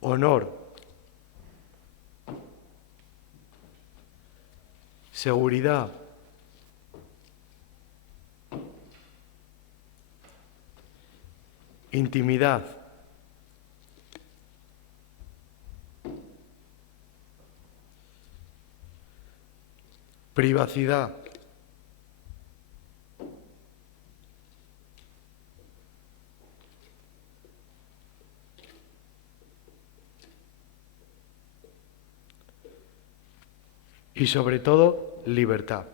honor, seguridad, intimidad, privacidad, y sobre todo, libertad.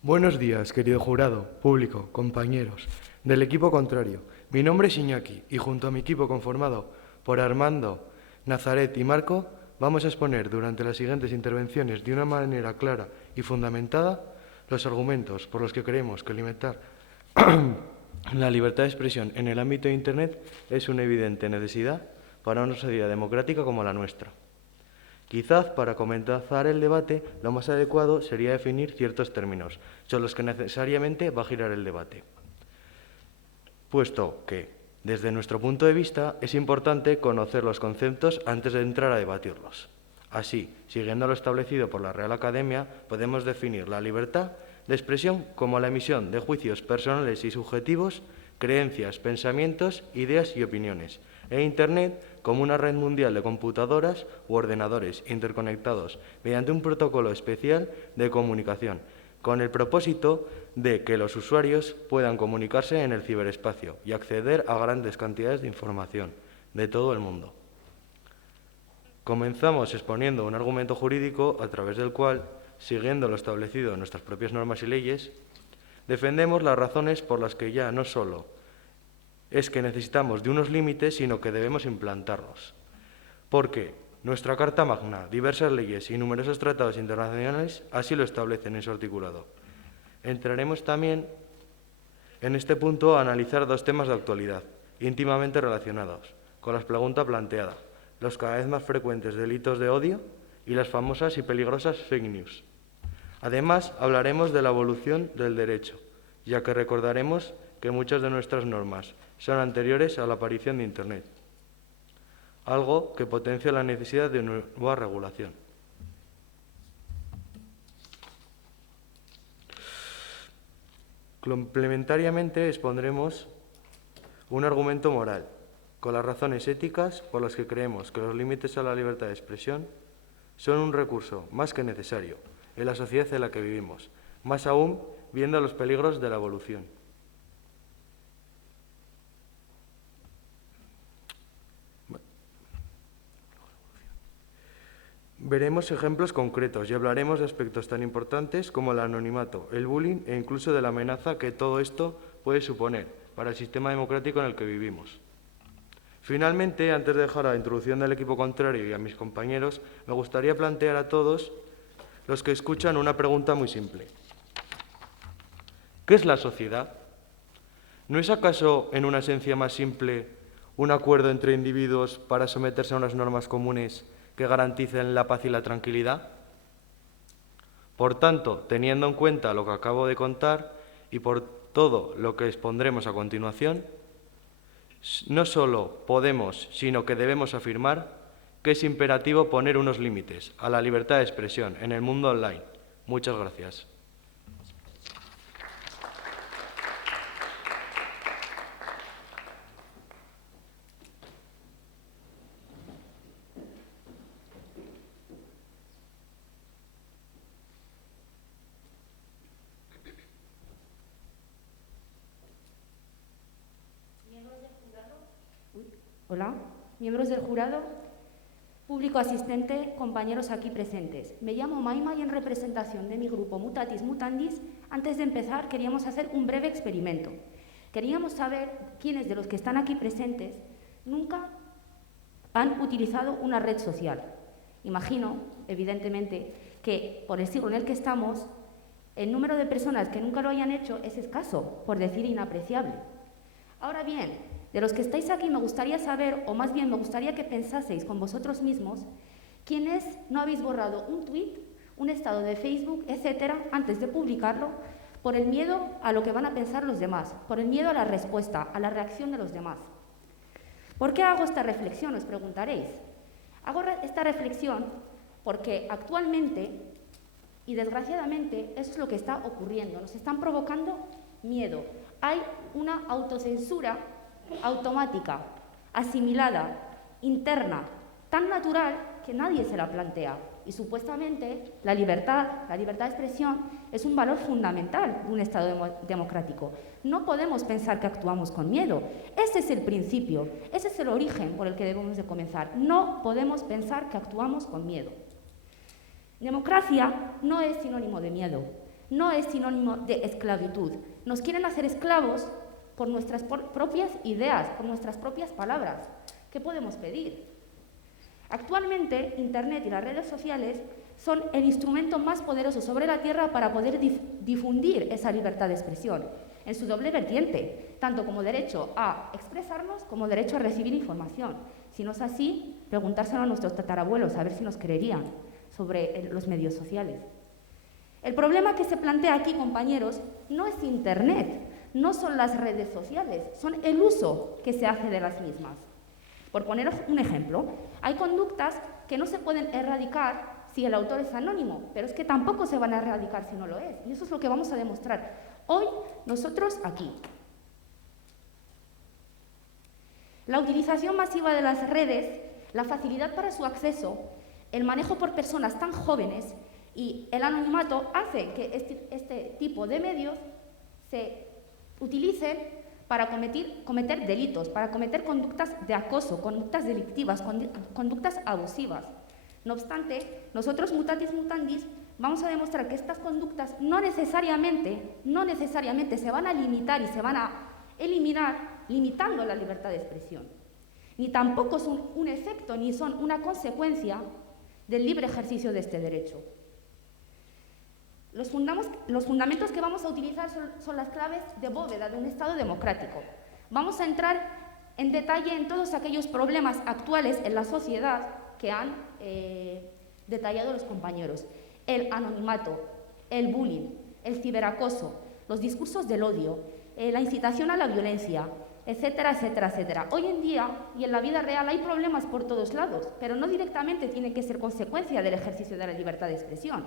Buenos días, querido jurado, público, compañeros del equipo contrario. Mi nombre es Iñaki y junto a mi equipo conformado por Armando, Nazaret y Marco, vamos a exponer durante las siguientes intervenciones de una manera clara y fundamentada los argumentos por los que creemos que limitar la libertad de expresión en el ámbito de Internet es una evidente necesidad para una sociedad democrática como la nuestra. Quizás para comenzar el debate lo más adecuado sería definir ciertos términos, sobre los que necesariamente va a girar el debate. Puesto que, desde nuestro punto de vista, es importante conocer los conceptos antes de entrar a debatirlos. Así, siguiendo lo establecido por la Real Academia, podemos definir la libertad de expresión como la emisión de juicios personales y subjetivos, creencias, pensamientos, ideas y opiniones, e Internet como una red mundial de computadoras u ordenadores interconectados mediante un protocolo especial de comunicación, con el propósito de que los usuarios puedan comunicarse en el ciberespacio y acceder a grandes cantidades de información de todo el mundo. Comenzamos exponiendo un argumento jurídico a través del cual, siguiendo lo establecido en nuestras propias normas y leyes, defendemos las razones por las que ya no solo es que necesitamos de unos límites, sino que debemos implantarlos. Porque nuestra Carta Magna, diversas leyes y numerosos tratados internacionales así lo establecen en su articulado. Entraremos también en este punto a analizar dos temas de actualidad, íntimamente relacionados con la pregunta planteada, los cada vez más frecuentes delitos de odio y las famosas y peligrosas fake news. Además, hablaremos de la evolución del derecho, ya que recordaremos que muchas de nuestras normas son anteriores a la aparición de Internet, algo que potencia la necesidad de una nueva regulación. Complementariamente expondremos un argumento moral, con las razones éticas por las que creemos que los límites a la libertad de expresión son un recurso más que necesario en la sociedad en la que vivimos, más aún viendo los peligros de la evolución. Veremos ejemplos concretos y hablaremos de aspectos tan importantes como el anonimato, el bullying e incluso de la amenaza que todo esto puede suponer para el sistema democrático en el que vivimos. Finalmente, antes de dejar la introducción del equipo contrario y a mis compañeros, me gustaría plantear a todos los que escuchan una pregunta muy simple. ¿Qué es la sociedad? ¿No es acaso, en una esencia más simple, un acuerdo entre individuos para someterse a unas normas comunes que garanticen la paz y la tranquilidad? Por tanto, teniendo en cuenta lo que acabo de contar y por todo lo que expondremos a continuación, no solo podemos, sino que debemos afirmar que es imperativo poner unos límites a la libertad de expresión en el mundo online. Muchas gracias. Hola, miembros del jurado, público asistente, compañeros aquí presentes. Me llamo Maima y en representación de mi grupo Mutatis Mutandis, antes de empezar queríamos hacer un breve experimento. Queríamos saber quiénes de los que están aquí presentes nunca han utilizado una red social. Imagino, evidentemente, que por el siglo en el que estamos, el número de personas que nunca lo hayan hecho es escaso, por decir inapreciable. Ahora bien, de los que estáis aquí me gustaría saber, o más bien me gustaría que pensaseis con vosotros mismos, quiénes no habéis borrado un tuit, un estado de Facebook, etcétera, antes de publicarlo, por el miedo a lo que van a pensar los demás, por el miedo a la respuesta, a la reacción de los demás. ¿Por qué hago esta reflexión? Os preguntaréis. Hago esta reflexión porque actualmente, y desgraciadamente, eso es lo que está ocurriendo. Nos están provocando miedo. Hay una autocensura automática, asimilada, interna, tan natural que nadie se la plantea. Y supuestamente la libertad de expresión es un valor fundamental de un Estado democrático. No podemos pensar que actuamos con miedo. Ese es el principio, ese es el origen por el que debemos de comenzar. No podemos pensar que actuamos con miedo. Democracia no es sinónimo de miedo, no es sinónimo de esclavitud. Nos quieren hacer esclavos por nuestras propias ideas, por nuestras propias palabras. ¿Qué podemos pedir? Actualmente, Internet y las redes sociales son el instrumento más poderoso sobre la Tierra para poder difundir esa libertad de expresión, en su doble vertiente, tanto como derecho a expresarnos como derecho a recibir información. Si no es así, preguntárselo a nuestros tatarabuelos, a ver si nos creerían sobre los medios sociales. El problema que se plantea aquí, compañeros, no es Internet, no son las redes sociales, son el uso que se hace de las mismas. Por poneros un ejemplo, hay conductas que no se pueden erradicar si el autor es anónimo, pero es que tampoco se van a erradicar si no lo es. Y eso es lo que vamos a demostrar hoy nosotros aquí. La utilización masiva de las redes, la facilidad para su acceso, el manejo por personas tan jóvenes y el anonimato hace que este tipo de medios se utilicen para cometer delitos, para cometer conductas de acoso, conductas delictivas, conductas abusivas. No obstante, nosotros, mutatis mutandis, vamos a demostrar que estas conductas no necesariamente se van a limitar y se van a eliminar limitando la libertad de expresión. Ni tampoco son un efecto ni son una consecuencia del libre ejercicio de este derecho. Los fundamentos que vamos a utilizar son las claves de bóveda de un Estado democrático. Vamos a entrar en detalle en todos aquellos problemas actuales en la sociedad que han detallado los compañeros. El anonimato, el bullying, el ciberacoso, los discursos del odio, la incitación a la violencia, etcétera, etcétera, etcétera. Hoy en día y en la vida real hay problemas por todos lados, pero no directamente tienen que ser consecuencia del ejercicio de la libertad de expresión.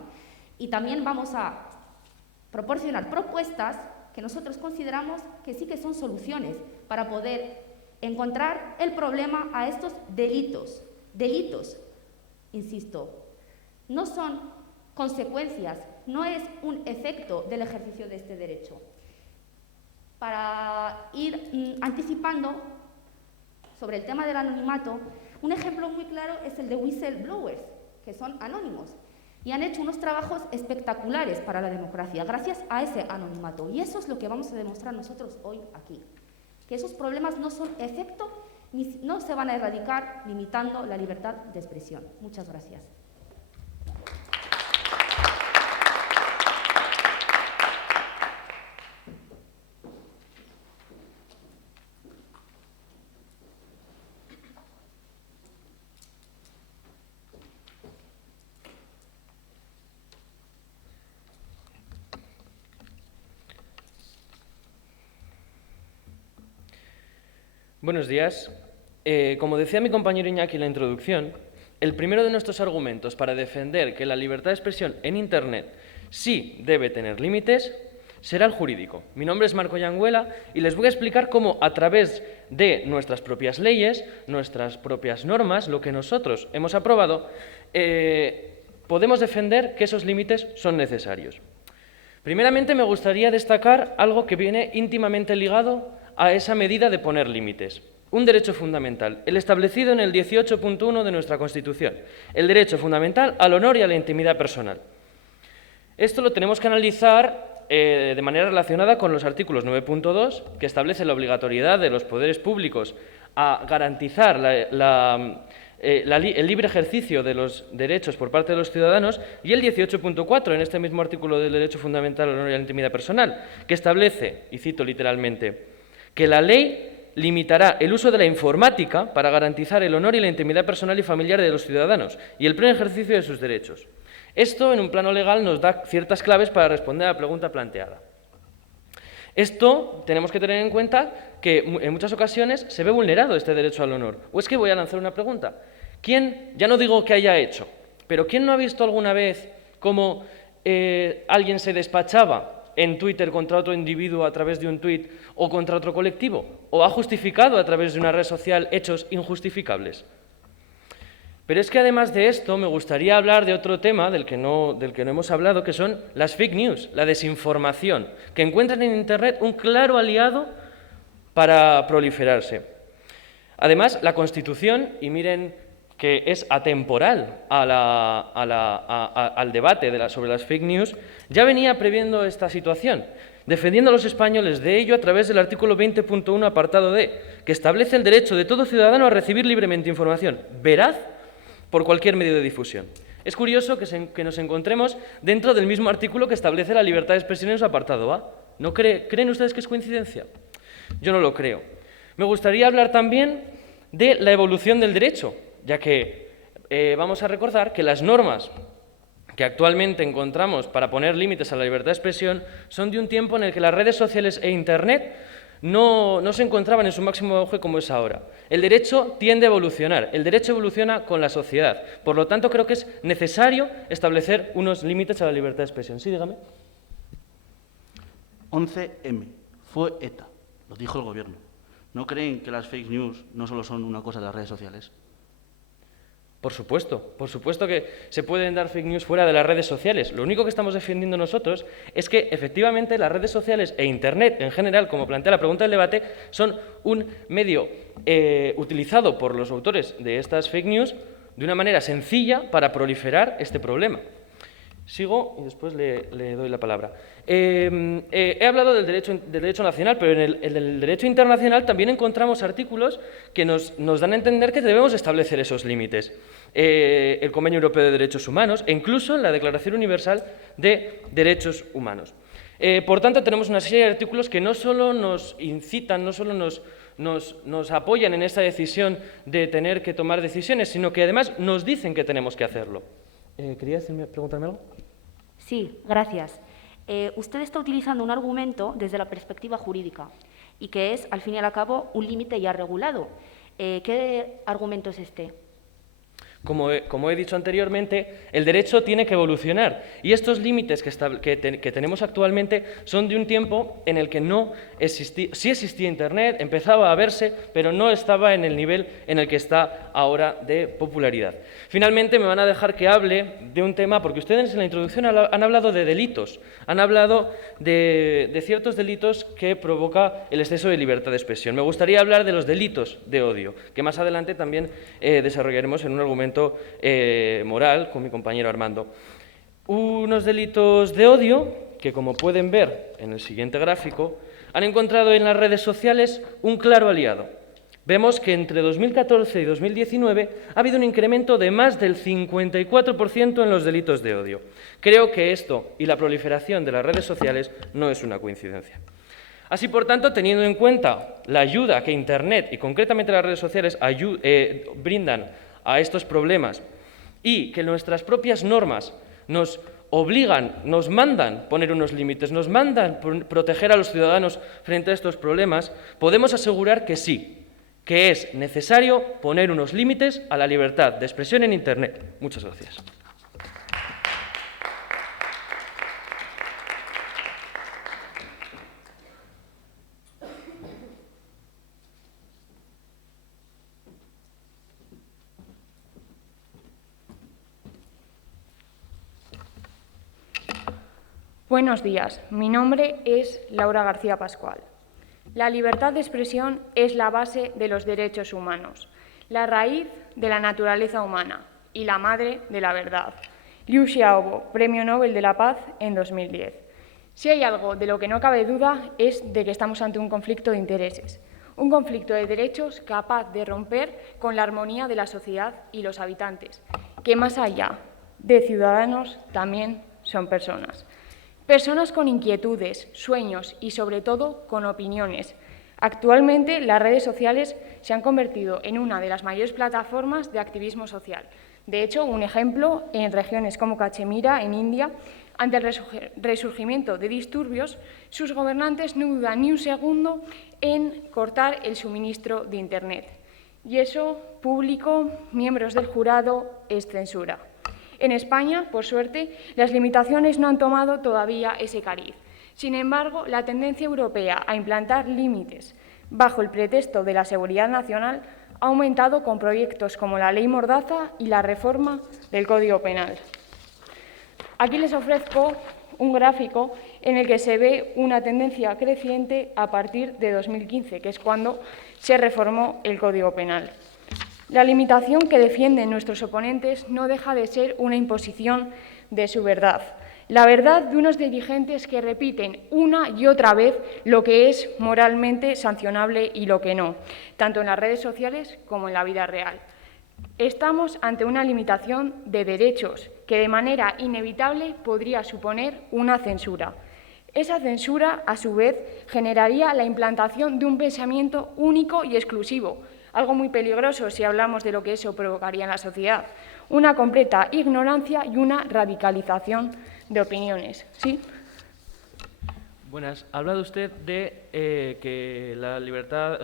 Y también vamos a proporcionar propuestas que nosotros consideramos que sí que son soluciones para poder encontrar el problema a estos delitos. Delitos, insisto, no son consecuencias, no es un efecto del ejercicio de este derecho. Para ir anticipando sobre el tema del anonimato, un ejemplo muy claro es el de whistleblowers, que son anónimos. Y han hecho unos trabajos espectaculares para la democracia, gracias a ese anonimato. Y eso es lo que vamos a demostrar nosotros hoy aquí. Que esos problemas no son efecto, ni no se van a erradicar limitando la libertad de expresión. Muchas gracias. Buenos días. Como decía mi compañero Iñaki en la introducción, el primero de nuestros argumentos para defender que la libertad de expresión en Internet sí debe tener límites será el jurídico. Mi nombre es Marco Yanguela y les voy a explicar cómo a través de nuestras propias leyes, nuestras propias normas, lo que nosotros hemos aprobado, podemos defender que esos límites son necesarios. Primeramente me gustaría destacar algo que viene íntimamente ligado a esa medida de poner límites. Un derecho fundamental, el establecido en el 18.1 de nuestra Constitución, el derecho fundamental al honor y a la intimidad personal. Esto lo tenemos que analizar de manera relacionada con los artículos 9.2, que establece la obligatoriedad de los poderes públicos a garantizar el libre ejercicio de los derechos por parte de los ciudadanos, y el 18.4, en este mismo artículo del derecho fundamental al honor y a la intimidad personal, que establece, y cito literalmente, que la ley limitará el uso de la informática para garantizar el honor y la intimidad personal y familiar de los ciudadanos y el pleno ejercicio de sus derechos. Esto, en un plano legal, nos da ciertas claves para responder a la pregunta planteada. Esto tenemos que tener en cuenta que en muchas ocasiones se ve vulnerado este derecho al honor. O es que voy a lanzar una pregunta. ¿Quién, ya no digo que haya hecho, pero quién no ha visto alguna vez cómo alguien se despachaba en Twitter contra otro individuo a través de un tuit o contra otro colectivo? ¿O ha justificado a través de una red social hechos injustificables? Pero es que además de esto me gustaría hablar de otro tema del que no hemos hablado, que son las fake news, la desinformación, que encuentran en Internet un claro aliado para proliferarse. Además, la Constitución, y miren que es atemporal al debate sobre las fake news, ya venía previendo esta situación, defendiendo a los españoles de ello a través del artículo 20.1, apartado D, que establece el derecho de todo ciudadano a recibir libremente información veraz por cualquier medio de difusión. Es curioso que nos encontremos dentro del mismo artículo que establece la libertad de expresión en su apartado A. ¿No creen ustedes que es coincidencia? Yo no lo creo. Me gustaría hablar también de la evolución del derecho, ya que vamos a recordar que las normas que actualmente encontramos para poner límites a la libertad de expresión son de un tiempo en el que las redes sociales e Internet no se encontraban en su máximo auge como es ahora. El derecho tiende a evolucionar, el derecho evoluciona con la sociedad. Por lo tanto, creo que es necesario establecer unos límites a la libertad de expresión. Sí, dígame. 11M. Fue ETA. Lo dijo el Gobierno. ¿No creen que las fake news no solo son una cosa de las redes sociales? Por supuesto que se pueden dar fake news fuera de las redes sociales. Lo único que estamos defendiendo nosotros es que, efectivamente, las redes sociales e Internet en general, como plantea la pregunta del debate, son un medio utilizado por los autores de estas fake news de una manera sencilla para proliferar este problema. Sigo y después le doy la palabra. He hablado del derecho nacional, pero en el derecho internacional también encontramos artículos que nos dan a entender que debemos establecer esos límites. El Convenio Europeo de Derechos Humanos e incluso la Declaración Universal de Derechos Humanos. Por tanto, tenemos una serie de artículos que no solo nos incitan, no solo nos apoyan en esta decisión de tener que tomar decisiones, sino que además nos dicen que tenemos que hacerlo. ¿Quería preguntarme algo? Sí, gracias. Usted está utilizando un argumento desde la perspectiva jurídica y que es, al fin y al cabo, un límite ya regulado. ¿Qué argumento es este? Como he dicho anteriormente, el derecho tiene que evolucionar y estos límites que tenemos actualmente son de un tiempo en el que sí existía Internet, empezaba a verse, pero no estaba en el nivel en el que está ahora de popularidad. Finalmente, me van a dejar que hable de un tema, porque ustedes en la introducción han hablado de delitos, han hablado de ciertos delitos que provoca el exceso de libertad de expresión. Me gustaría hablar de los delitos de odio, que más adelante también desarrollaremos en un argumento moral con mi compañero Armando. Unos delitos de odio que, como pueden ver en el siguiente gráfico, han encontrado en las redes sociales un claro aliado. Vemos que entre 2014 y 2019 ha habido un incremento de más del 54% en los delitos de odio. Creo que esto y la proliferación de las redes sociales no es una coincidencia. Así, por tanto, teniendo en cuenta la ayuda que Internet y concretamente las redes sociales brindan a estos problemas y que nuestras propias normas nos obligan, nos mandan poner unos límites, nos mandan proteger a los ciudadanos frente a estos problemas, podemos asegurar que sí, que es necesario poner unos límites a la libertad de expresión en Internet. Muchas gracias. Buenos días, mi nombre es Laura García Pascual. La libertad de expresión es la base de los derechos humanos, la raíz de la naturaleza humana y la madre de la verdad. Liu Xiaobo, Premio Nobel de la Paz en 2010. Si hay algo de lo que no cabe duda es de que estamos ante un conflicto de intereses, un conflicto de derechos capaz de romper con la armonía de la sociedad y los habitantes, que más allá de ciudadanos también son personas. Personas con inquietudes, sueños y, sobre todo, con opiniones. Actualmente, las redes sociales se han convertido en una de las mayores plataformas de activismo social. De hecho, un ejemplo, en regiones como Cachemira, en India, Ante el resurgimiento de disturbios, sus gobernantes no dudan ni un segundo en cortar el suministro de Internet. Y eso, público, miembros del jurado, es censura. En España, por suerte, las limitaciones no han tomado todavía ese cariz. Sin embargo, la tendencia europea a implantar límites bajo el pretexto de la seguridad nacional ha aumentado con proyectos como la Ley Mordaza y la reforma del Código Penal. Aquí les ofrezco un gráfico en el que se ve una tendencia creciente a partir de 2015, que es cuando se reformó el Código Penal. La limitación que defienden nuestros oponentes no deja de ser una imposición de su verdad. La verdad de unos dirigentes que repiten una y otra vez lo que es moralmente sancionable y lo que no, tanto en las redes sociales como en la vida real. Estamos ante una limitación de derechos que de manera inevitable podría suponer una censura. Esa censura, a su vez, generaría la implantación de un pensamiento único y exclusivo, algo muy peligroso si hablamos de lo que eso provocaría en la sociedad, una completa ignorancia y una radicalización de opiniones. ¿Sí? Buenas. Ha hablado usted de que la libertad,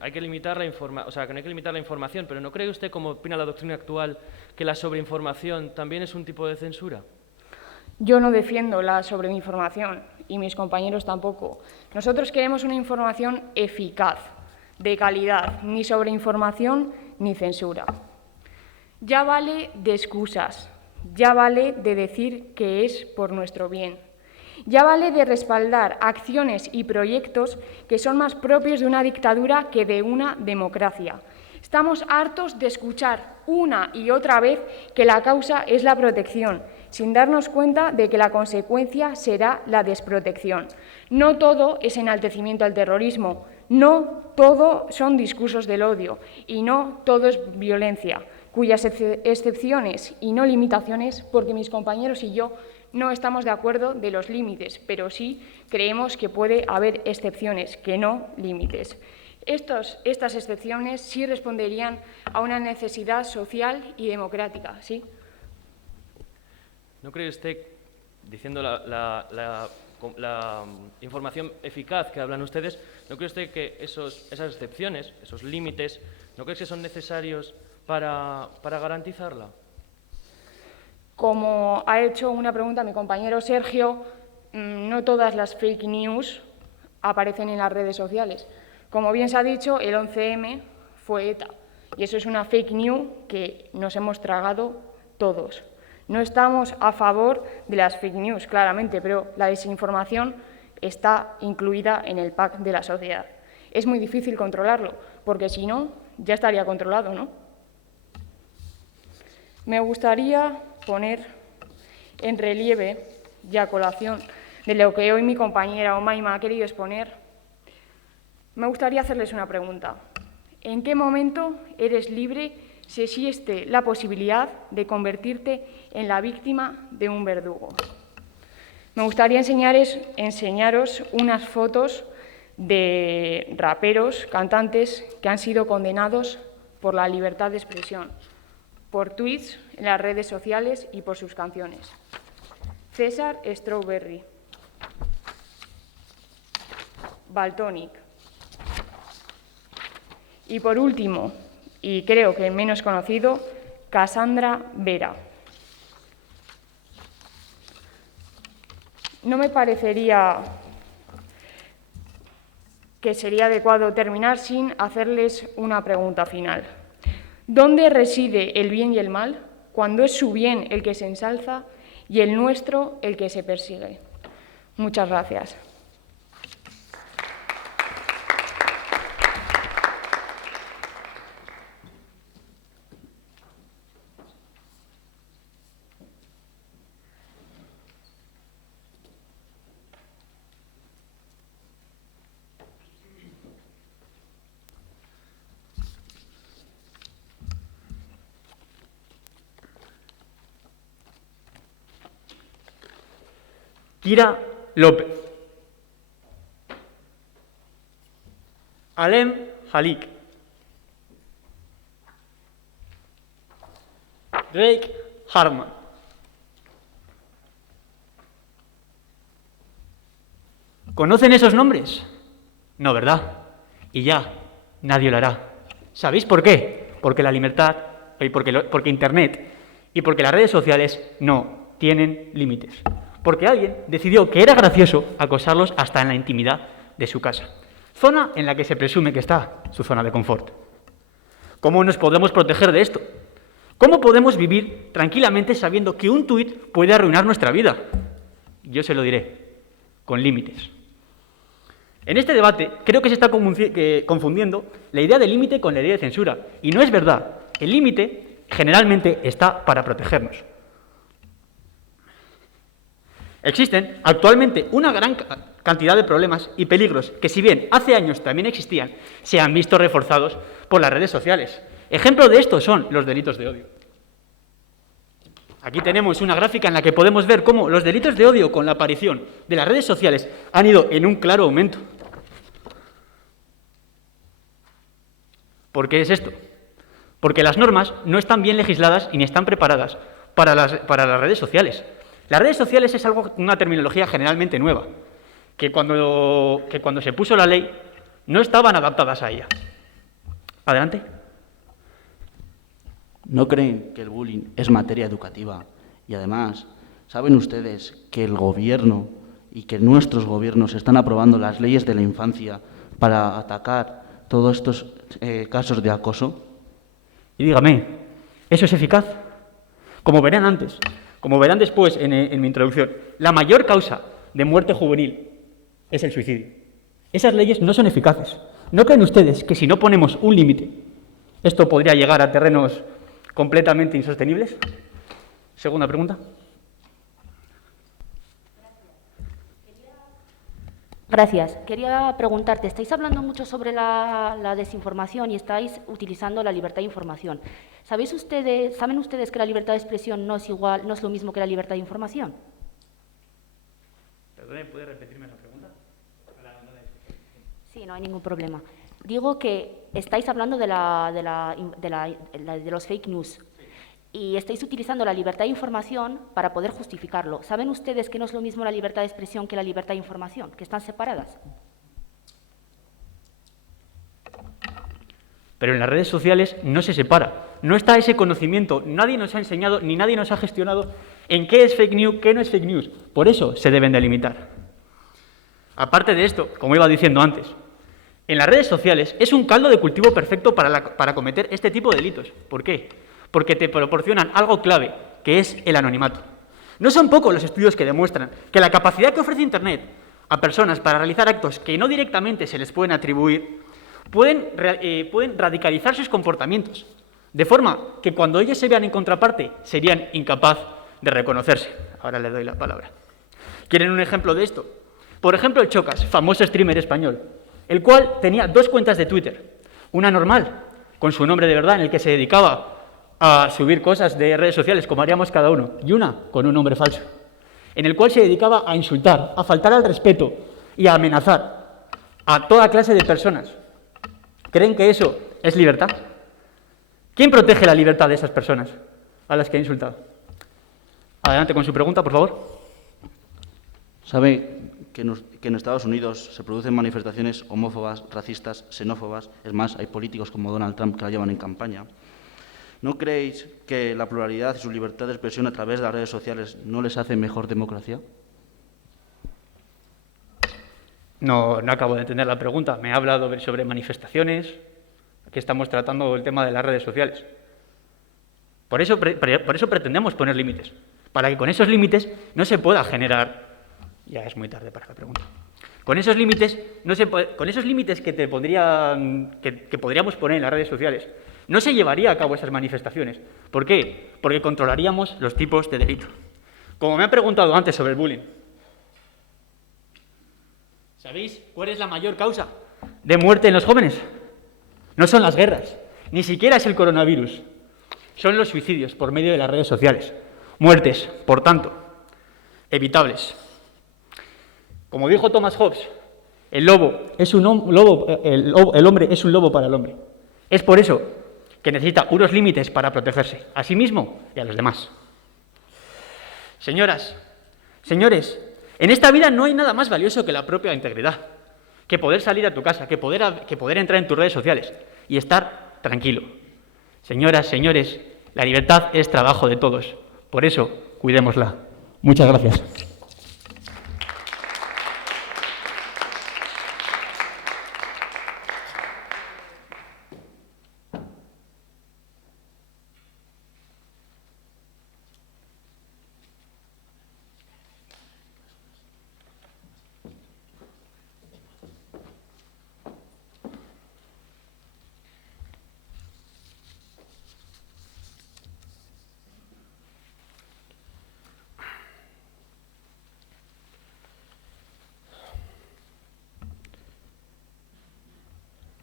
hay que limitar que no hay que limitar la información, pero ¿no cree usted, como opina la doctrina actual, que la sobreinformación también es un tipo de censura? Yo no defiendo la sobreinformación y mis compañeros tampoco. Nosotros queremos una información eficaz, de calidad, ni sobreinformación ni censura. Ya vale de excusas, ya vale de decir que es por nuestro bien. Ya vale de respaldar acciones y proyectos que son más propios de una dictadura que de una democracia. Estamos hartos de escuchar una y otra vez que la causa es la protección, sin darnos cuenta de que la consecuencia será la desprotección. No todo es enaltecimiento al terrorismo, no todo son discursos del odio y no todo es violencia, cuyas excepciones y no limitaciones, porque mis compañeros y yo no estamos de acuerdo de los límites, pero sí creemos que puede haber excepciones, que no límites. Estas excepciones sí responderían a una necesidad social y democrática, ¿sí? ¿No cree usted, diciendo la información eficaz que hablan ustedes, ¿no cree usted que esas excepciones, esos límites, no cree que son necesarios para garantizarla? Como ha hecho una pregunta mi compañero Sergio, no todas las fake news aparecen en las redes sociales. Como bien se ha dicho, el 11M fue ETA, y eso es una fake news que nos hemos tragado todos. No estamos a favor de las fake news, claramente, pero la desinformación está incluida en el pack de la sociedad. Es muy difícil controlarlo, porque si no, ya estaría controlado, ¿no? Me gustaría poner en relieve y a colación de lo que hoy mi compañera Omaima ha querido exponer, me gustaría hacerles una pregunta. ¿En qué momento eres libre si existe la posibilidad de convertirte en la víctima de un verdugo? Me gustaría enseñaros unas fotos de raperos, cantantes que han sido condenados por la libertad de expresión, por tweets en las redes sociales y por sus canciones. César Strawberry, Valtonic. Y por último, y creo que menos conocido, Cassandra Vera. No me parecería que sería adecuado terminar sin hacerles una pregunta final. ¿Dónde reside el bien y el mal cuando es su bien el que se ensalza y el nuestro el que se persigue? Muchas gracias. Kira López. Alem Halik. Drake Harman. ¿Conocen esos nombres? No, ¿verdad? Y ya, nadie lo hará. ¿Sabéis por qué? Porque la libertad, porque Internet y porque las redes sociales no tienen límites. Porque alguien decidió que era gracioso acosarlos hasta en la intimidad de su casa. Zona en la que se presume que está su zona de confort. ¿Cómo nos podemos proteger de esto? ¿Cómo podemos vivir tranquilamente sabiendo que un tuit puede arruinar nuestra vida? Yo se lo diré, con límites. En este debate creo que se está confundiendo la idea de límite con la idea de censura. Y no es verdad. El límite generalmente está para protegernos. Existen actualmente una gran cantidad de problemas y peligros que, si bien hace años también existían, se han visto reforzados por las redes sociales. Ejemplo de esto son los delitos de odio. Aquí tenemos una gráfica en la que podemos ver cómo los delitos de odio con la aparición de las redes sociales han ido en un claro aumento. ¿Por qué es esto? Porque las normas no están bien legisladas y ni están preparadas para las redes sociales. Las redes sociales es una terminología generalmente nueva, que cuando se puso la ley no estaban adaptadas a ella. Adelante. ¿No creen que el bullying es materia educativa? Y además, ¿saben ustedes que el gobierno y que nuestros gobiernos están aprobando las leyes de la infancia para atacar todos estos casos de acoso? Y dígame, ¿eso es eficaz? Como verán después en mi introducción, la mayor causa de muerte juvenil es el suicidio. Esas leyes no son eficaces. ¿No creen ustedes que si no ponemos un límite, esto podría llegar a terrenos completamente insostenibles? Segunda pregunta. Gracias. Quería preguntarte, estáis hablando mucho sobre la desinformación y estáis utilizando la libertad de información. ¿Saben ustedes que la libertad de expresión no es lo mismo que la libertad de información? Perdone, ¿puede repetirme la pregunta? Sí, no hay ningún problema. Digo que estáis hablando de los fake news y estáis utilizando la libertad de información para poder justificarlo. ¿Saben ustedes que no es lo mismo la libertad de expresión que la libertad de información, que están separadas? Pero en las redes sociales no se separa. No está ese conocimiento. Nadie nos ha enseñado ni nadie nos ha gestionado en qué es fake news, qué no es fake news. Por eso se deben de limitar. Aparte de esto, como iba diciendo antes, en las redes sociales es un caldo de cultivo perfecto para cometer este tipo de delitos. ¿Por qué? Porque te proporcionan algo clave, que es el anonimato. No son pocos los estudios que demuestran que la capacidad que ofrece Internet a personas para realizar actos que no directamente se les pueden atribuir pueden radicalizar sus comportamientos, de forma que cuando ellos se vean en contraparte serían incapaces de reconocerse. Ahora le doy la palabra. ¿Quieren un ejemplo de esto? Por ejemplo, el Chocas, famoso streamer español, el cual tenía 2 cuentas de Twitter. Una normal, con su nombre de verdad, en el que se dedicaba a subir cosas de redes sociales, como haríamos cada uno, y una con un nombre falso, en el cual se dedicaba a insultar, a faltar al respeto y a amenazar a toda clase de personas. ¿Creen que eso es libertad? ¿Quién protege la libertad de esas personas a las que ha insultado? Adelante con su pregunta, por favor. ¿Sabe que en Estados Unidos se producen manifestaciones homófobas, racistas, xenófobas? Es más, hay políticos como Donald Trump que la llevan en campaña. ¿No creéis que la pluralidad y su libertad de expresión a través de las redes sociales no les hace mejor democracia? No acabo de entender la pregunta. Me ha hablado sobre manifestaciones. Aquí estamos tratando el tema de las redes sociales. Por eso pretendemos poner límites, para que con esos límites no se pueda generar... Ya es muy tarde para la pregunta. Con esos límites, que podríamos poner en las redes sociales, no se llevaría a cabo esas manifestaciones. ¿Por qué? Porque controlaríamos los tipos de delito. Como me ha preguntado antes sobre el bullying, ¿sabéis cuál es la mayor causa de muerte en los jóvenes? No son las guerras, ni siquiera es el coronavirus. Son los suicidios por medio de las redes sociales. Muertes, por tanto, evitables. Como dijo Thomas Hobbes, el hombre es un lobo para el hombre. Es por eso que necesita unos límites para protegerse a sí mismo y a los demás. Señoras, señores, En esta vida no hay nada más valioso que la propia integridad, que poder salir a tu casa, que poder entrar en tus redes sociales y estar tranquilo. Señoras, señores, la libertad es trabajo de todos. Por eso, cuidémosla. Muchas gracias.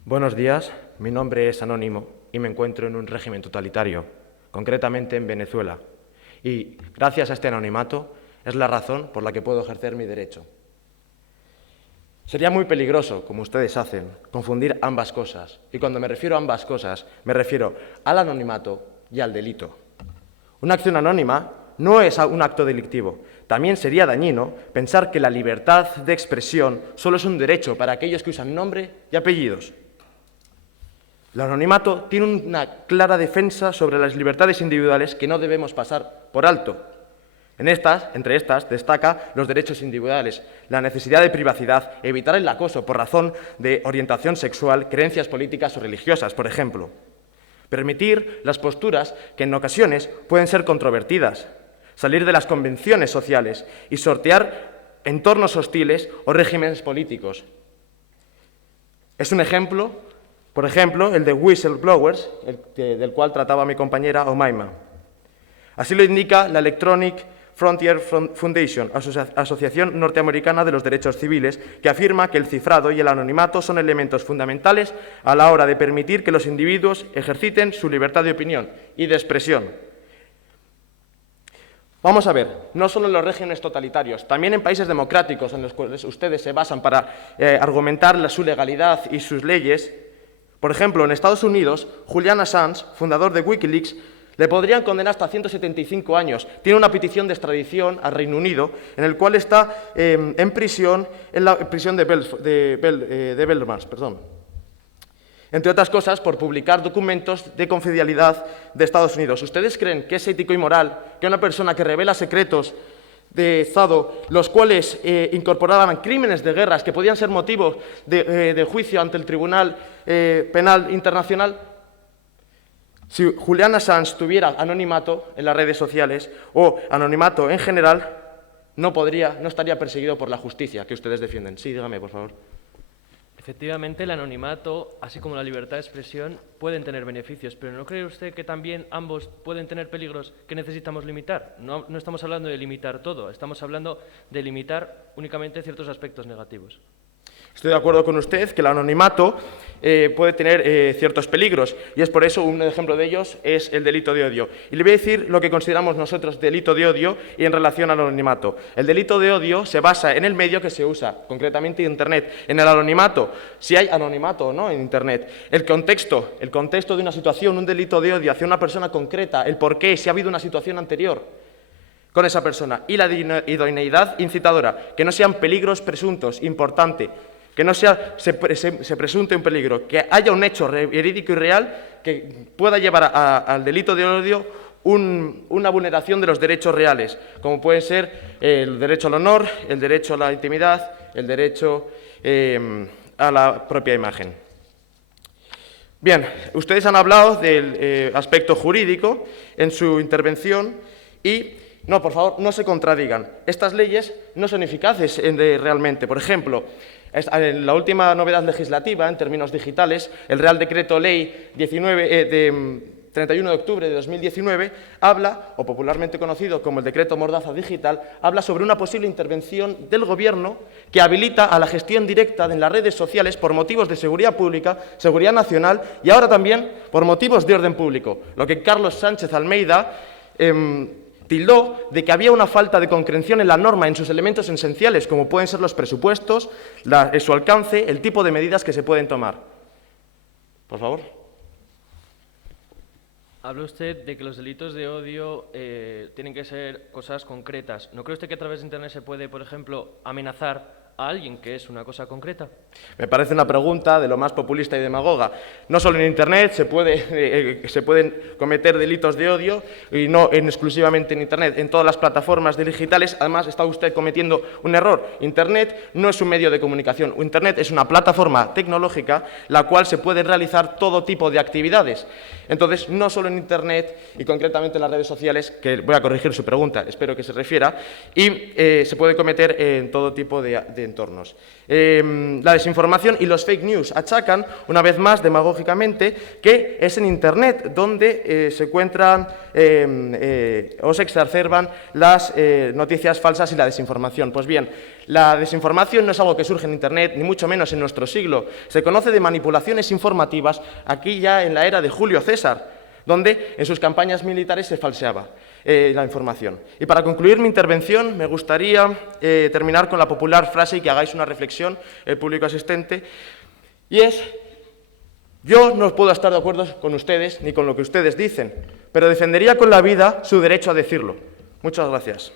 Buenos días, mi nombre es Anónimo y me encuentro en un régimen totalitario, concretamente en Venezuela. Y gracias a este anonimato es la razón por la que puedo ejercer mi derecho. Sería muy peligroso, como ustedes hacen, confundir ambas cosas. Y cuando me refiero a ambas cosas, me refiero al anonimato y al delito. Una acción anónima no es un acto delictivo. También sería dañino pensar que la libertad de expresión solo es un derecho para aquellos que usan nombre y apellidos. El anonimato tiene una clara defensa sobre las libertades individuales que no debemos pasar por alto. Entre estas, destaca los derechos individuales, la necesidad de privacidad, evitar el acoso por razón de orientación sexual, creencias políticas o religiosas, por ejemplo. Permitir las posturas que en ocasiones pueden ser controvertidas, salir de las convenciones sociales y sortear entornos hostiles o regímenes políticos. Es un ejemplo, por ejemplo, el de Whistleblowers, del cual trataba mi compañera Omaima. Así lo indica la Electronic Frontier Foundation, Asociación Norteamericana de los Derechos Civiles, que afirma que el cifrado y el anonimato son elementos fundamentales a la hora de permitir que los individuos ejerciten su libertad de opinión y de expresión. Vamos a ver, no solo en los regímenes totalitarios, también en países democráticos en los cuales ustedes se basan para argumentar su legalidad y sus leyes. Por ejemplo, en Estados Unidos, Julian Assange, fundador de Wikileaks, le podrían condenar hasta 175 años. Tiene una petición de extradición al Reino Unido, en el cual está en prisión, en la prisión de Belmarsh, entre otras cosas, por publicar documentos de confidencialidad de Estados Unidos. ¿Ustedes creen que es ético y moral que una persona que revela secretos de Estado, los cuales incorporaban crímenes de guerras que podían ser motivo de juicio ante el Tribunal Penal Internacional? Si Julian Assange tuviera anonimato en las redes sociales o anonimato en general, no estaría perseguido por la justicia que ustedes defienden. Sí, dígame, por favor. Efectivamente, el anonimato, así como la libertad de expresión, pueden tener beneficios, pero ¿no cree usted que también ambos pueden tener peligros que necesitamos limitar? No estamos hablando de limitar todo, estamos hablando de limitar únicamente ciertos aspectos negativos. Estoy de acuerdo con usted que el anonimato puede tener ciertos peligros, y es por eso un ejemplo de ellos es el delito de odio. Y le voy a decir lo que consideramos nosotros delito de odio y en relación al anonimato. El delito de odio se basa en el medio que se usa, concretamente Internet. En el anonimato, si hay anonimato o no en Internet, el contexto de una situación, un delito de odio hacia una persona concreta, el porqué, si ha habido una situación anterior con esa persona, y la idoneidad incitadora, que no sean peligros presuntos, importante, que no se presunte un peligro, que haya un hecho verídico y real que pueda llevar al delito de odio una vulneración de los derechos reales, como pueden ser el derecho al honor, el derecho a la intimidad, el derecho a la propia imagen. Bien, ustedes han hablado del aspecto jurídico en su intervención y no, por favor, no se contradigan. Estas leyes no son eficaces realmente. Por ejemplo, en la última novedad legislativa, en términos digitales, el Real Decreto Ley 31 de octubre de 2019 habla, o popularmente conocido como el Decreto Mordaza Digital, habla sobre una posible intervención del Gobierno que habilita a la gestión directa en las redes sociales por motivos de seguridad pública, seguridad nacional y ahora también por motivos de orden público, lo que Carlos Sánchez Almeida tildó de que había una falta de concreción en la norma en sus elementos esenciales, como pueden ser los presupuestos, su alcance, el tipo de medidas que se pueden tomar. Por favor. Habla usted de que los delitos de odio tienen que ser cosas concretas. ¿No cree usted que a través de Internet se puede, por ejemplo, amenazar a alguien, que es una cosa concreta? Me parece una pregunta de lo más populista y demagoga. No solo en Internet se pueden cometer delitos de odio, y no exclusivamente en Internet, en todas las plataformas digitales. Además, está usted cometiendo un error. Internet no es un medio de comunicación. Internet es una plataforma tecnológica la cual se puede realizar todo tipo de actividades. Entonces, no solo en Internet y concretamente en las redes sociales, que voy a corregir su pregunta, espero que se refiera, y se puede cometer en todo tipo de entornos. La desinformación y los fake news achacan, una vez más, demagógicamente, que es en Internet donde se encuentran o se exacerban las noticias falsas y la desinformación. Pues bien, la desinformación no es algo que surge en Internet, ni mucho menos en nuestro siglo. Se conoce de manipulaciones informativas aquí ya en la era de Julio César, donde en sus campañas militares se falseaba la información. Y para concluir mi intervención, me gustaría terminar con la popular frase y que hagáis una reflexión, el público asistente, y es: yo no puedo estar de acuerdo con ustedes ni con lo que ustedes dicen, pero defendería con la vida su derecho a decirlo. Muchas gracias.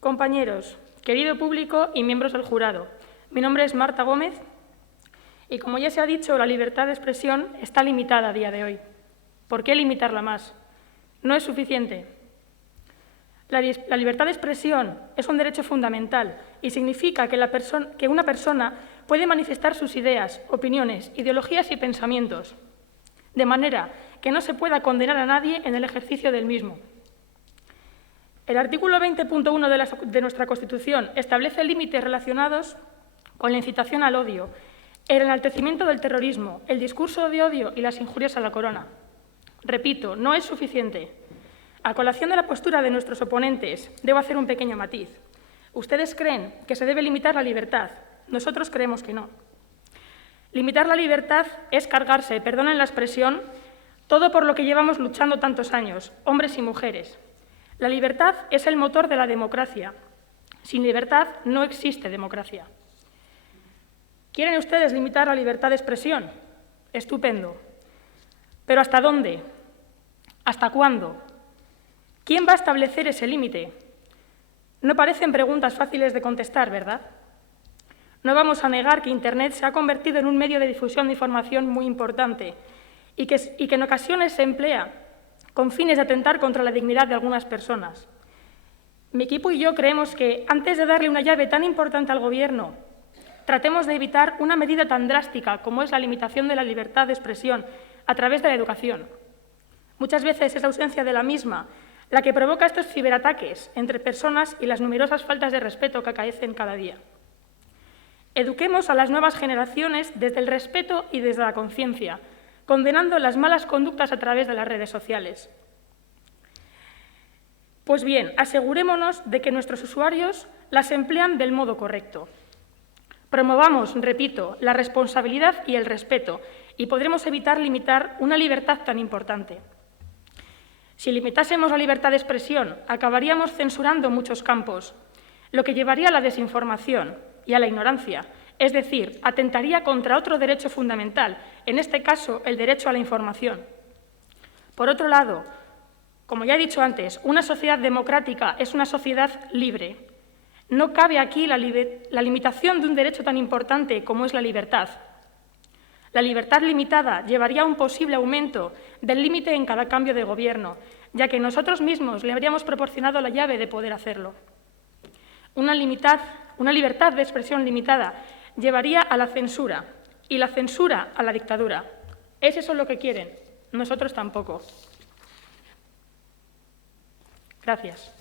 Compañeros, querido público y miembros del jurado, mi nombre es Marta Gómez y, como ya se ha dicho, la libertad de expresión está limitada a día de hoy. ¿Por qué limitarla más? No es suficiente. La libertad de expresión es un derecho fundamental y significa que una persona puede manifestar sus ideas, opiniones, ideologías y pensamientos, de manera que no se pueda condenar a nadie en el ejercicio del mismo. El artículo 20.1 de nuestra Constitución establece límites relacionados con la incitación al odio, el enaltecimiento del terrorismo, el discurso de odio y las injurias a la corona. Repito, no es suficiente. A colación de la postura de nuestros oponentes, debo hacer un pequeño matiz. Ustedes creen que se debe limitar la libertad. Nosotros creemos que no. Limitar la libertad es cargarse, perdonen la expresión, todo por lo que llevamos luchando tantos años, hombres y mujeres. La libertad es el motor de la democracia. Sin libertad no existe democracia. ¿Quieren ustedes limitar la libertad de expresión? Estupendo. ¿Pero hasta dónde? ¿Hasta cuándo? ¿Quién va a establecer ese límite? No parecen preguntas fáciles de contestar, ¿verdad? No vamos a negar que Internet se ha convertido en un medio de difusión de información muy importante y que en ocasiones se emplea con fines de atentar contra la dignidad de algunas personas. Mi equipo y yo creemos que, antes de darle una llave tan importante al Gobierno, tratemos de evitar una medida tan drástica como es la limitación de la libertad de expresión a través de la educación. Muchas veces es la ausencia de la misma la que provoca estos ciberataques entre personas y las numerosas faltas de respeto que acaecen cada día. Eduquemos a las nuevas generaciones desde el respeto y desde la conciencia, condenando las malas conductas a través de las redes sociales. Pues bien, asegurémonos de que nuestros usuarios las emplean del modo correcto. Promovamos, repito, la responsabilidad y el respeto y podremos evitar limitar una libertad tan importante. Si limitásemos la libertad de expresión, acabaríamos censurando muchos campos, lo que llevaría a la desinformación y a la ignorancia, es decir, atentaría contra otro derecho fundamental, en este caso, el derecho a la información. Por otro lado, como ya he dicho antes, una sociedad democrática es una sociedad libre. No cabe aquí la limitación de un derecho tan importante como es la libertad. La libertad limitada llevaría a un posible aumento del límite en cada cambio de gobierno, ya que nosotros mismos le habríamos proporcionado la llave de poder hacerlo. Una libertad de expresión limitada llevaría a la censura y la censura a la dictadura. ¿Es eso lo que quieren? Nosotros tampoco. Gracias.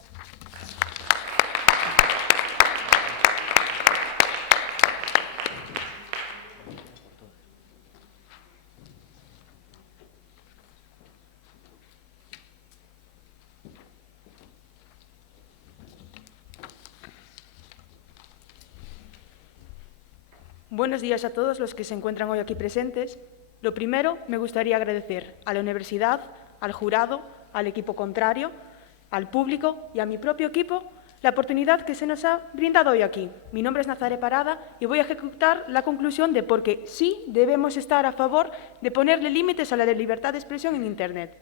Buenos días a todos los que se encuentran hoy aquí presentes. Lo primero, me gustaría agradecer a la universidad, al jurado, al equipo contrario, al público y a mi propio equipo la oportunidad que se nos ha brindado hoy aquí. Mi nombre es Nazaré Parada y voy a ejecutar la conclusión de por qué sí debemos estar a favor de ponerle límites a la libertad de expresión en Internet.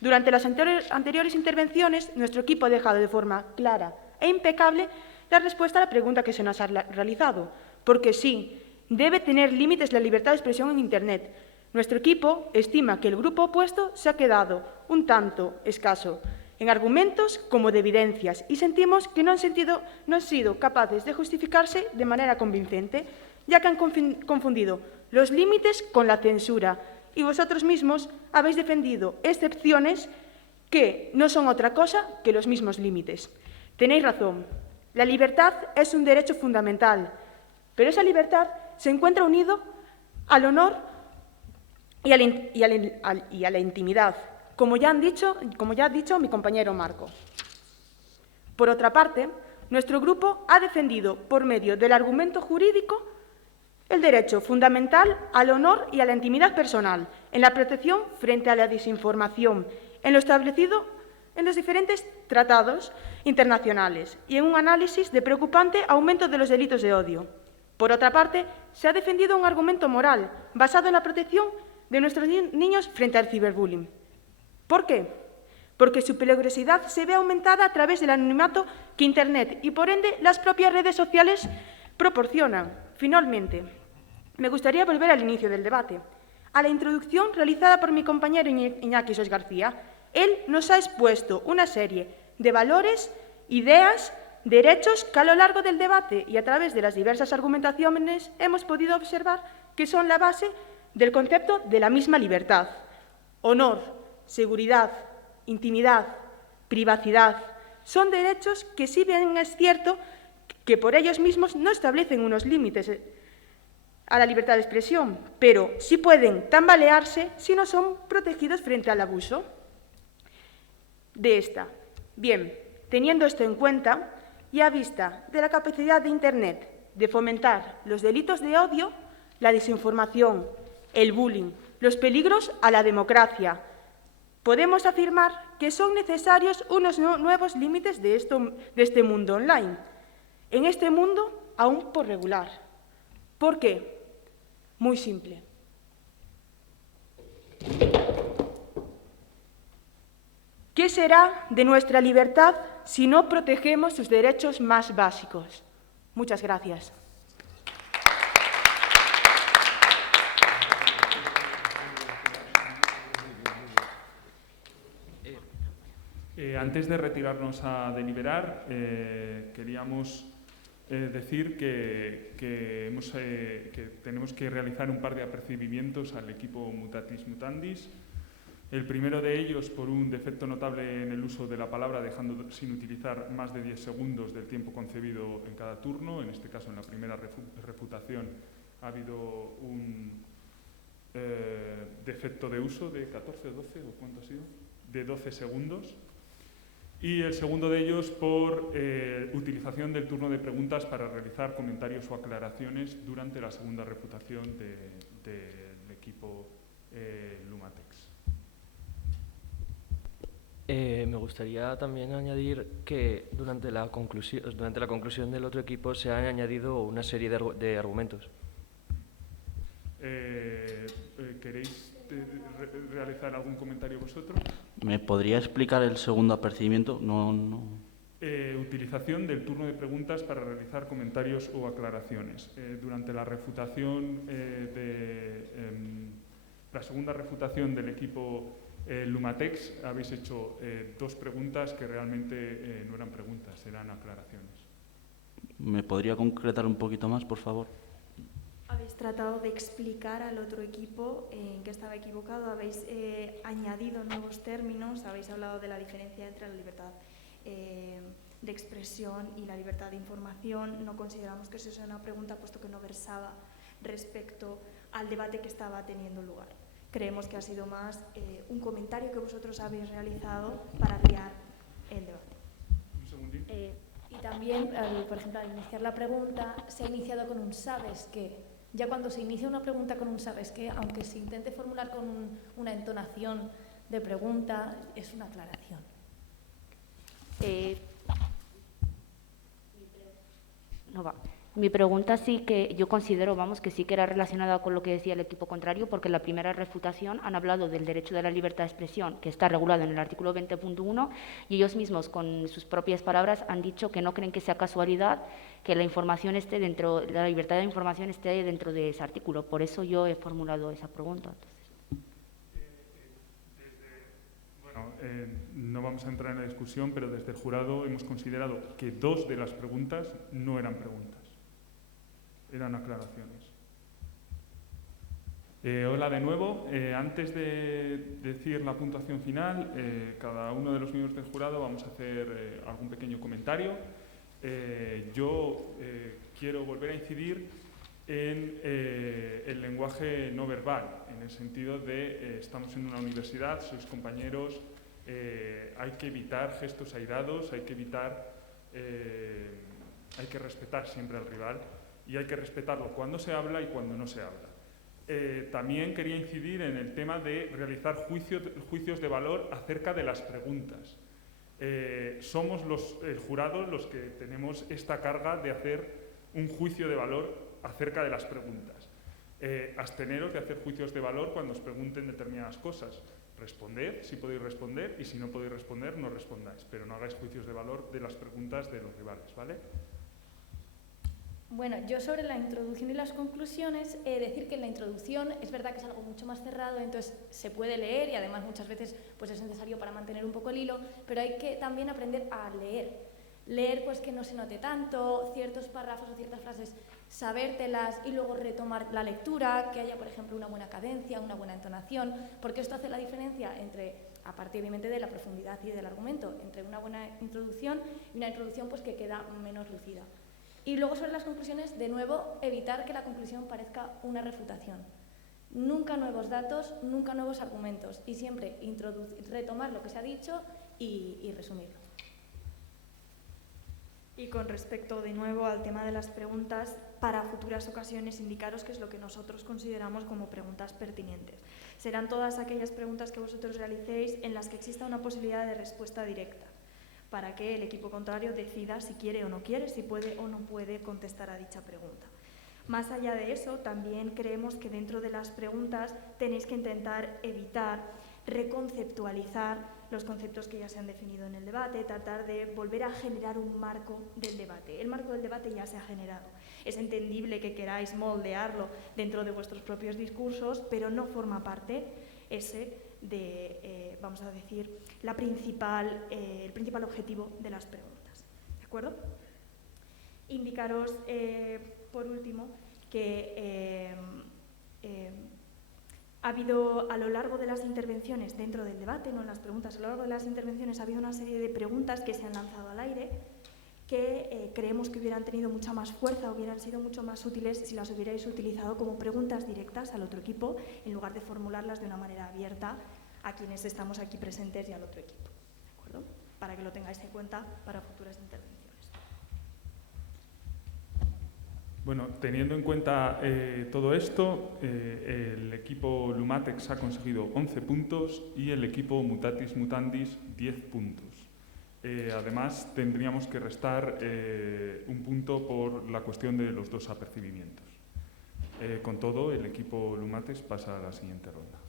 Durante las anteriores intervenciones, nuestro equipo ha dejado de forma clara e impecable la respuesta a la pregunta que se nos ha realizado, porque sí, debe tener límites la libertad de expresión en Internet. Nuestro equipo estima que el grupo opuesto se ha quedado un tanto escaso en argumentos como de evidencias y sentimos que no han sido capaces de justificarse de manera convincente, ya que han confundido los límites con la censura y vosotros mismos habéis defendido excepciones que no son otra cosa que los mismos límites. Tenéis razón, la libertad es un derecho fundamental, pero esa libertad se encuentra unido al honor y a la intimidad, como ya ha dicho mi compañero Marco. Por otra parte, nuestro grupo ha defendido, por medio del argumento jurídico, el derecho fundamental al honor y a la intimidad personal, en la protección frente a la desinformación, en lo establecido en los diferentes tratados internacionales y en un análisis de preocupante aumento de los delitos de odio. Por otra parte, se ha defendido un argumento moral basado en la protección de nuestros niños frente al ciberbullying. ¿Por qué? Porque su peligrosidad se ve aumentada a través del anonimato que Internet y, por ende, las propias redes sociales proporcionan. Finalmente, me gustaría volver al inicio del debate, a la introducción realizada por mi compañero Iñaki Sos García. Él nos ha expuesto una serie de valores, ideas, derechos que a lo largo del debate y a través de las diversas argumentaciones hemos podido observar que son la base del concepto de la misma libertad. Honor, seguridad, intimidad, privacidad, son derechos que, si bien es cierto que por ellos mismos no establecen unos límites a la libertad de expresión, pero sí pueden tambalearse si no son protegidos frente al abuso de esta. Bien, teniendo esto en cuenta y a vista de la capacidad de Internet de fomentar los delitos de odio, la desinformación, el bullying, los peligros a la democracia, podemos afirmar que son necesarios unos nuevos límites de este mundo online, en este mundo aún por regular. ¿Por qué? Muy simple. ¿Qué será de nuestra libertad si no protegemos sus derechos más básicos? Muchas gracias. Antes de retirarnos a deliberar, queríamos decir que tenemos que realizar un par de apercibimientos al equipo Mutatis Mutandis. El primero de ellos por un defecto notable en el uso de la palabra, dejando sin utilizar más de 10 segundos del tiempo concebido en cada turno. En este caso, en la primera refutación, ha habido un defecto de uso de 14 o 12, ¿o cuánto ha sido? De 12 segundos. Y el segundo de ellos por utilización del turno de preguntas para realizar comentarios o aclaraciones durante la segunda refutación del equipo Lumatex. Me gustaría también añadir que durante la conclusión del otro equipo se han añadido una serie de argumentos. ¿Queréis realizar algún comentario vosotros? ¿Me podría explicar el segundo apercibimiento? No. Utilización del turno de preguntas para realizar comentarios o aclaraciones. Durante la refutación la segunda refutación del equipo Lumatex habéis hecho dos preguntas que realmente no eran preguntas, eran aclaraciones. ¿Me podría concretar un poquito más, por favor? Habéis tratado de explicar al otro equipo en qué estaba equivocado, habéis añadido nuevos términos, habéis hablado de la diferencia entre la libertad de expresión y la libertad de información. No consideramos que eso sea una pregunta, puesto que no versaba respecto al debate que estaba teniendo lugar. Creemos que ha sido más un comentario que vosotros habéis realizado para guiar el debate. Un segundito. Y también, por ejemplo, al iniciar la pregunta, se ha iniciado con un ¿sabes qué? Ya cuando se inicia una pregunta con un ¿sabes qué?, aunque se intente formular con una entonación de pregunta, es una aclaración. No va. Mi pregunta sí que yo considero, vamos, que sí que era relacionada con lo que decía el equipo contrario, porque en la primera refutación han hablado del derecho de la libertad de expresión, que está regulado en el artículo 20.1, y ellos mismos, con sus propias palabras, han dicho que no creen que sea casualidad que la información esté dentro, la libertad de información esté dentro de ese artículo. Por eso yo he formulado esa pregunta. No vamos a entrar en la discusión, pero desde el jurado hemos considerado que 2 de las preguntas no eran preguntas, eran aclaraciones. Hola de nuevo. Antes de decir la puntuación final, cada uno de los miembros del jurado vamos a hacer algún pequeño comentario. Yo quiero volver a incidir en el lenguaje no verbal, en el sentido de estamos en una universidad, sois compañeros, hay que evitar gestos airados, hay que respetar siempre al rival y hay que respetarlo cuando se habla y cuando no se habla. También quería incidir en el tema de realizar juicios de valor acerca de las preguntas. Somos el jurado los que tenemos esta carga de hacer un juicio de valor acerca de las preguntas. Absteneros de hacer juicios de valor cuando os pregunten determinadas cosas. Responded si podéis responder y si no podéis responder, no respondáis, pero no hagáis juicios de valor de las preguntas de los rivales, ¿vale? Bueno, yo sobre la introducción y las conclusiones, decir que en la introducción es verdad que es algo mucho más cerrado, entonces se puede leer y además muchas veces pues es necesario para mantener un poco el hilo, pero hay que también aprender a leer. Leer pues que no se note tanto, ciertos párrafos o ciertas frases, sabértelas y luego retomar la lectura, que haya por ejemplo una buena cadencia, una buena entonación, porque esto hace la diferencia entre, aparte obviamente de la profundidad y del argumento, entre una buena introducción y una introducción pues que queda menos lucida. Y luego sobre las conclusiones, de nuevo, evitar que la conclusión parezca una refutación. Nunca nuevos datos, nunca nuevos argumentos y siempre retomar lo que se ha dicho y resumirlo. Y con respecto de nuevo al tema de las preguntas, para futuras ocasiones indicaros qué es lo que nosotros consideramos como preguntas pertinentes. Serán todas aquellas preguntas que vosotros realicéis en las que exista una posibilidad de respuesta directa, para que el equipo contrario decida si quiere o no quiere, si puede o no puede contestar a dicha pregunta. Más allá de eso, también creemos que dentro de las preguntas tenéis que intentar evitar reconceptualizar los conceptos que ya se han definido en el debate, tratar de volver a generar un marco del debate. El marco del debate ya se ha generado. Es entendible que queráis moldearlo dentro de vuestros propios discursos, pero no forma parte ese de, vamos a decir, el principal objetivo de las preguntas. ¿De acuerdo? Indicaros, por último, que ha habido a lo largo de las intervenciones dentro del debate, no en las preguntas, a lo largo de las intervenciones ha habido una serie de preguntas que se han lanzado al aire que creemos que hubieran tenido mucha más fuerza, hubieran sido mucho más útiles si las hubierais utilizado como preguntas directas al otro equipo en lugar de formularlas de una manera abierta a quienes estamos aquí presentes y al otro equipo. ¿De acuerdo? Para que lo tengáis en cuenta para futuras intervenciones. Bueno, teniendo en cuenta todo esto, el equipo Lumatex ha conseguido 11 puntos y el equipo Mutatis Mutandis 10 puntos. Además, tendríamos que restar un punto por la cuestión de los 2 apercibimientos. Con todo, el equipo Lumatex pasa a la siguiente ronda.